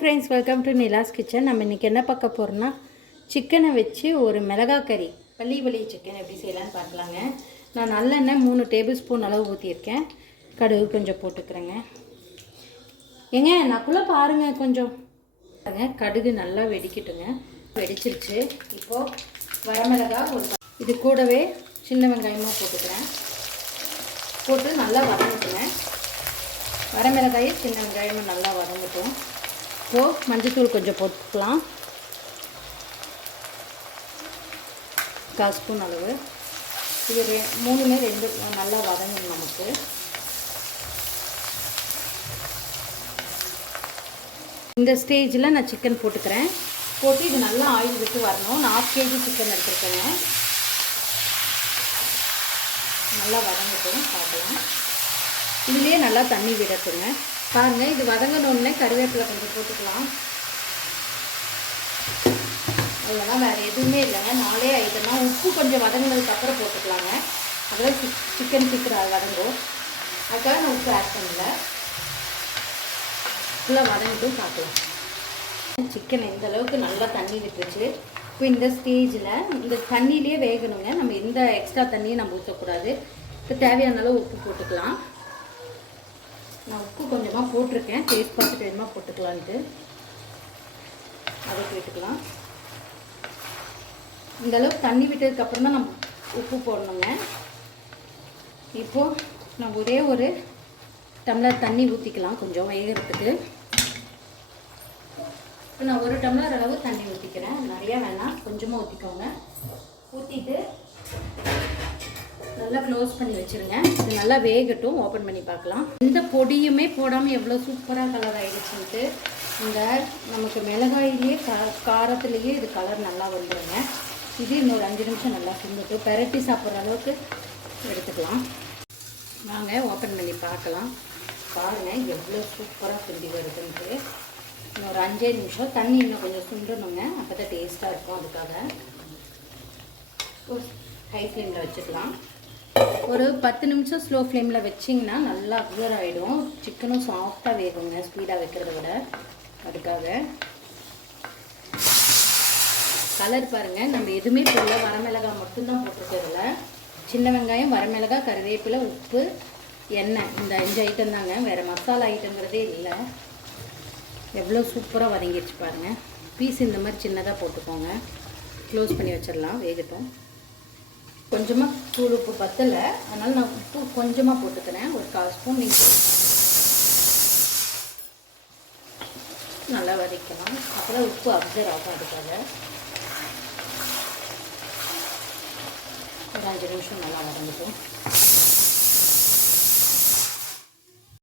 Friends welcome to Nila's kitchen நம்ம இன்றைக்கி என்ன பார்க்க போகிறோம்னா சிக்கனை வச்சு ஒரு மிளகாய் கறி பள்ளி வலி சிக்கன் எப்படி செய்யலான்னு பார்க்கலாங்க. நான் நல்லெண்ணெய் மூணு டேபிள் ஸ்பூன் அளவு ஊற்றியிருக்கேன் கடுகு கொஞ்சம் போட்டுக்கிறேங்க. ஏங்க நக்குள்ளே பாருங்கள் கொஞ்சம். பாருங்க, கடுகு நல்லா வெடிக்கட்டுங்க. வெடிச்சிருச்சு. இப்போது வரமிளகா ஒரு இது கூடவே சின்ன வெங்காயமாக போட்டுக்கிறேன். போட்டு நல்லா வதங்கிட்டுங்க. வரமிளகாயும் சின்ன வெங்காயமும் நல்லா வதங்கட்டும். இப்போது மஞ்சத்தூள் கொஞ்சம் போட்டுக்கலாம். கால் ஸ்பூன் அளவு. இது ரெ மூணுமே ரெண்டு நல்லா வதங்கணும் நமக்கு. இந்த ஸ்டேஜில் நான் சிக்கன் போட்டுக்கிறேன். போட்டு இது நல்லா ஆயில் விட்டு வரணும். நான் ஆஃப் கேஜி சிக்கன் எடுத்துருக்கேன் நல்லா வதங்கட்டும் பார்க்கலாம். இதுலேயே நல்லா தண்ணி விடட்டுங்க. பாருங்க இது வதங்கணுன்னே கருவேப்பிலை கொஞ்சம் போட்டுக்கலாம். அவ்வளோதான் வேறு எதுவுமே இல்லைங்க நாளே ஐட்டம் உப்பு கொஞ்சம் வதங்கினதுக்கப்புறம் போட்டுக்கலாங்க. அதெல்லாம் சிக் சிக்கன் சீக்கிரம் வதங்கும். அதுக்காக நான் உப்பு ஆட் பண்ணல. ஃபுல்லாக வதங்கிட்டும் பார்க்கலாம் சிக்கன் எந்த அளவுக்கு நல்லா தண்ணி விட்டுருச்சு. இப்போ இந்த ஸ்டேஜில் இந்த தண்ணியிலே வேகணுங்க. நம்ம எந்த எக்ஸ்ட்ரா தண்ணியும் நம்ம ஊற்றக்கூடாது இப்போ தேவையான அளவு உப்பு போட்டுக்கலாம். நான் உப்பு கொஞ்சமாக போட்டிருக்கேன். டேஸ்ட் பார்த்துட்டு வேணுமா போட்டுக்கலான்ட்டு. அதை விட்டுக்கலாம் இந்தளவுக்கு தண்ணி விட்டதுக்கப்புறம் தான் நம்ம உப்பு போடணுங்க. இப்போது நான் ஒரே ஒரு டம்ளர் தண்ணி ஊற்றிக்கலாம் கொஞ்சம் வேகிறதுக்கு. இப்போ நான் ஒரு டம்ளர் அளவு தண்ணி ஊற்றிக்கிறேன் நிறையா வேணாம் கொஞ்சமாக ஊற்றிக்கோங்க ஊற்றிட்டு நல்லா க்ளோஸ் பண்ணி வச்சுருங்க. இது நல்லா வேகட்டும் ஓப்பன் பண்ணி பார்க்கலாம். இந்த பொடியுமே போடாமல் எவ்வளோ சூப்பராக கலர் ஆகிடுச்சுன்ட்டு இந்த நமக்கு மிளகாயிலேயே கா காரத்துலேயே இது கலர் நல்லா வந்துடுங்க இது இன்னொரு அஞ்சு நிமிஷம் நல்லா சுந்துட்டு பெரட்டி சாப்பிட்ற அளவுக்கு எடுத்துக்கலாம். வாங்க ஓப்பன் பண்ணி பார்க்கலாம். பாருங்கள் எவ்வளோ சூப்பராக சுண்டி வருதுன்ட்டு. இன்னொரு அஞ்சே நிமிஷம். தண்ணி இன்னும் கொஞ்சம் சுண்டணுங்க அப்போ தான் டேஸ்ட்டாக இருக்கும் அதுக்காக. ஹை ஃப்ளேமில் வச்சுக்கலாம். ஒரு பத்து நிமிஷம் ஸ்லோ ஃப்ளேமில் வச்சிங்கன்னா நல்லா அப்சர்வ் ஆகிடும் சிக்கனும் சாஃப்டாக வேகுங்க ஸ்பீடாக வைக்கிறத விட. அதுக்காக. கலர் பாருங்கள் நம்ம எதுவுமே போடல வரமிளகாய் மட்டும்தான் போட்டிருக்கிறதுல. சின்ன வெங்காயம் வரமிளகாய் கருவேப்பிலை உப்பு எண்ணெய். இந்த அஞ்சு ஐட்டம் தாங்க. வேறு மசாலா ஐட்டங்கிறதே இல்லை. எவ்வளோ சூப்பராக வதங்கிடுச்சு பாருங்கள் பீஸ் இந்த மாதிரி சின்னதாக போட்டுக்கோங்க. க்ளோஸ் பண்ணி வச்சிடலாம். வேகட்டும். கொஞ்சமாக தூள் உப்பு பத்தலை. அதனால் நான் உப்பு கொஞ்சமாக போட்டுக்கிறேன். ஒரு கால் ஸ்பூன் நீங்கள் நல்லா வதக்கலாம் அப்புறம் உப்பு அப்சர்வ் ஆகும் அதுக்காக. ஒரு அஞ்சு நிமிஷம் நல்லா வதங்கிட்டோம்.